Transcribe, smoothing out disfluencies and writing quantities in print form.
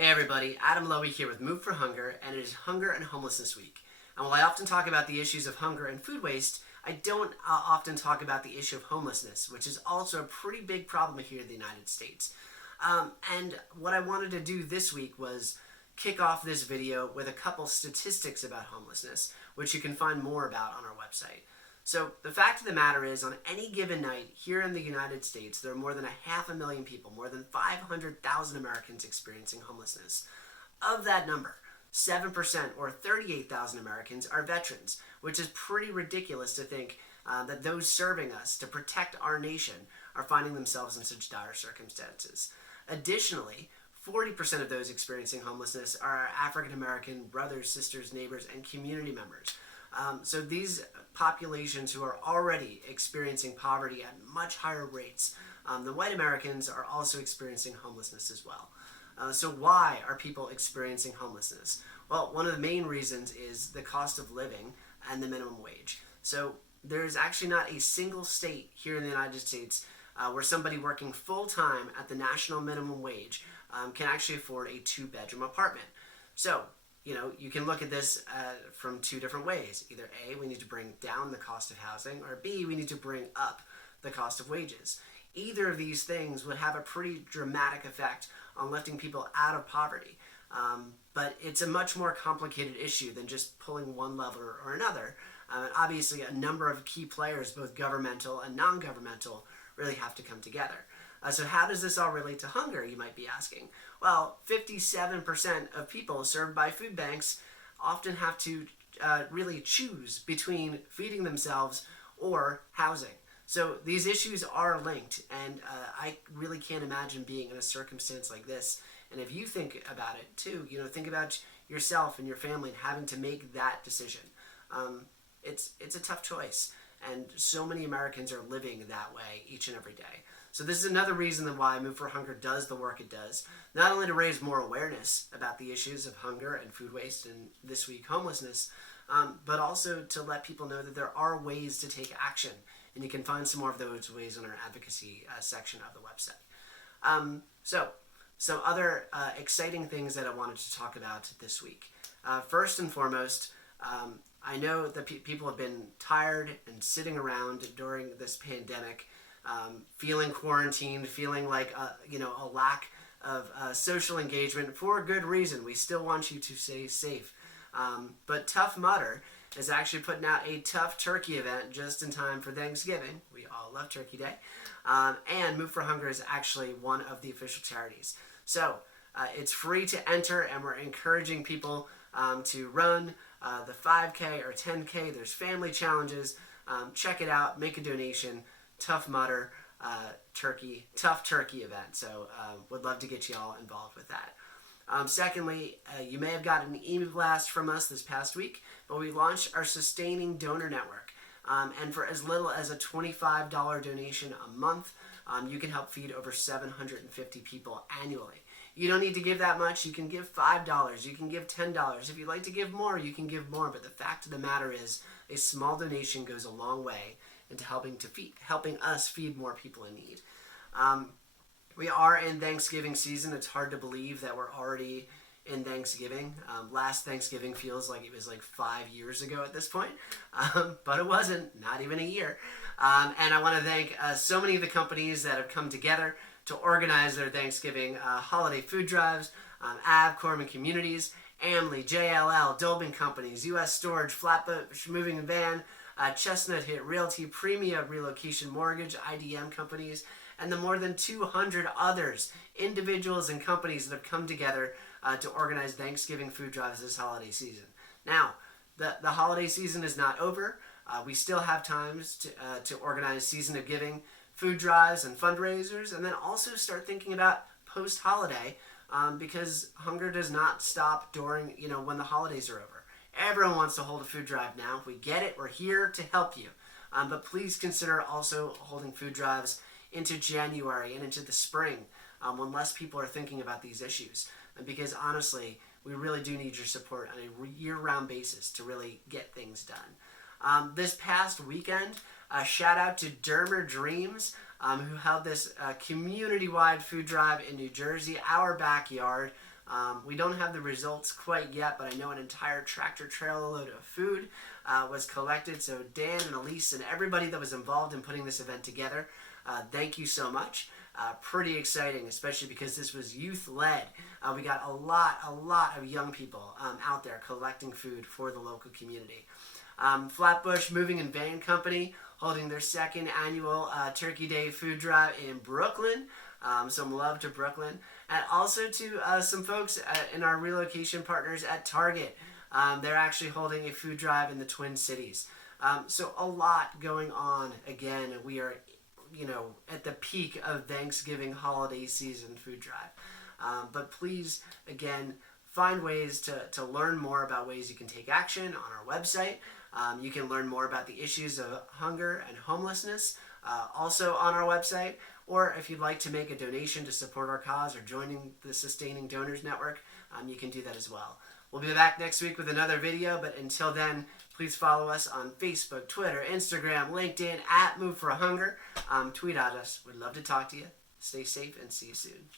Hey everybody, Adam Lowy here with Move for Hunger, and it is Hunger and Homelessness Week. And while I often talk about the issues of hunger and food waste, I don't often talk about the issue of homelessness, which is also a pretty big problem here in the United States. And what I wanted to do this week was kick off this video with a couple statistics about homelessness, which you can find more about on our website. So the fact of the matter is, on any given night here in the United States, there are more than 500,000 people, more than 500,000 Americans experiencing homelessness. Of that number, 7% or 38,000 Americans are veterans, which is pretty ridiculous to think that those serving us to protect our nation are finding themselves in such dire circumstances. Additionally, 40% of those experiencing homelessness are our African American brothers, sisters, neighbors, and community members. So these populations who are already experiencing poverty at much higher rates than white Americans are also experiencing homelessness as well. So why are people experiencing homelessness? Well, one of the main reasons is the cost of living and the minimum wage. So there's actually not a single state here in the United States where somebody working full-time at the national minimum wage can actually afford a two-bedroom apartment. So you can look at this from two different ways. Either A, we need to bring down the cost of housing, or B, we need to bring up the cost of wages. Either of these things would have a pretty dramatic effect on lifting people out of poverty. But it's a much more complicated issue than just pulling one lever or another. Obviously, a number of key players, both governmental and non-governmental, really have to come together. So how does this all relate to hunger, you might be asking? Well, 57% of people served by food banks often have to really choose between feeding themselves or housing. So these issues are linked, and I really can't imagine being in a circumstance like this. And if you think about it too, think about yourself and your family and having to make that decision. It's a tough choice, and so many Americans are living that way each and every day. So this is another reason why Move for Hunger does the work it does, not only to raise more awareness about the issues of hunger and food waste and this week homelessness, but also to let people know that there are ways to take action, and you can find some more of those ways on our advocacy section of the website. So some other exciting things that I wanted to talk about this week. First and foremost, I know that people have been tired and sitting around during this pandemic, feeling quarantined, feeling like a lack of social engagement for good reason. We still want you to stay safe. But Tough Mudder is actually putting out a Tough Turkey event just in time for Thanksgiving. We all love Turkey Day. And Move for Hunger is actually one of the official charities. So it's free to enter, and we're encouraging people to run the 5K or 10K. There's family challenges. Check it out. Make a donation. Tough Mudder Tough Turkey event. So would love to get you all involved with that. Secondly, you may have gotten an email blast from us this past week, but we launched our Sustaining Donor Network. And for as little as a $25 donation a month, you can help feed over 750 people annually. You don't need to give that much. You can give $5. You can give $10. If you'd like to give more, you can give more. But the fact of the matter is, a small donation goes a long way into helping us feed more people in need. We are in Thanksgiving season. It's hard to believe that we're already in Thanksgiving. Last Thanksgiving feels like it was like 5 years ago at this point, but it wasn't, not even a year. And I want to thank so many of the companies that have come together to organize their Thanksgiving holiday food drives. Corman Communities, Amley, JLL, Dolbin Companies, U.S. Storage, Flatboat Moving and Van, Chestnut Hit Realty, Premia Relocation Mortgage, IDM Companies, and the more than 200 others, individuals and companies that have come together to organize Thanksgiving food drives this holiday season. Now, the holiday season is not over. We still have times to organize Season of Giving food drives and fundraisers, and then also start thinking about post-holiday, because hunger does not stop during, when the holidays are over. Everyone wants to hold a food drive now. We get it. We're here to help you. But please consider also holding food drives into January and into the spring when less people are thinking about these issues. Because honestly, we really do need your support on a year-round basis to really get things done. This past weekend, shout out to Dermer Dreams, who held this community-wide food drive in New Jersey, our backyard. We don't have the results quite yet, but I know an entire tractor trailer load of food was collected. So Dan and Elise and everybody that was involved in putting this event together, thank you so much. Pretty exciting, especially because this was youth-led. We got a lot of young people out there collecting food for the local community. Flatbush Moving and Van Company holding their second annual Turkey Day food drive in Brooklyn. Some love to Brooklyn. And also to some folks in our relocation partners at Target. They're actually holding a food drive in the Twin Cities. So a lot going on. Again, we are, at the peak of Thanksgiving holiday season food drive. But please, again, find ways to learn more about ways you can take action on our website. You can learn more about the issues of hunger and homelessness also on our website. Or if you'd like to make a donation to support our cause or joining the Sustaining Donors Network, you can do that as well. We'll be back next week with another video, but until then, please follow us on Facebook, Twitter, Instagram, LinkedIn, @Move for Hunger. Tweet at us. We'd love to talk to you. Stay safe and see you soon.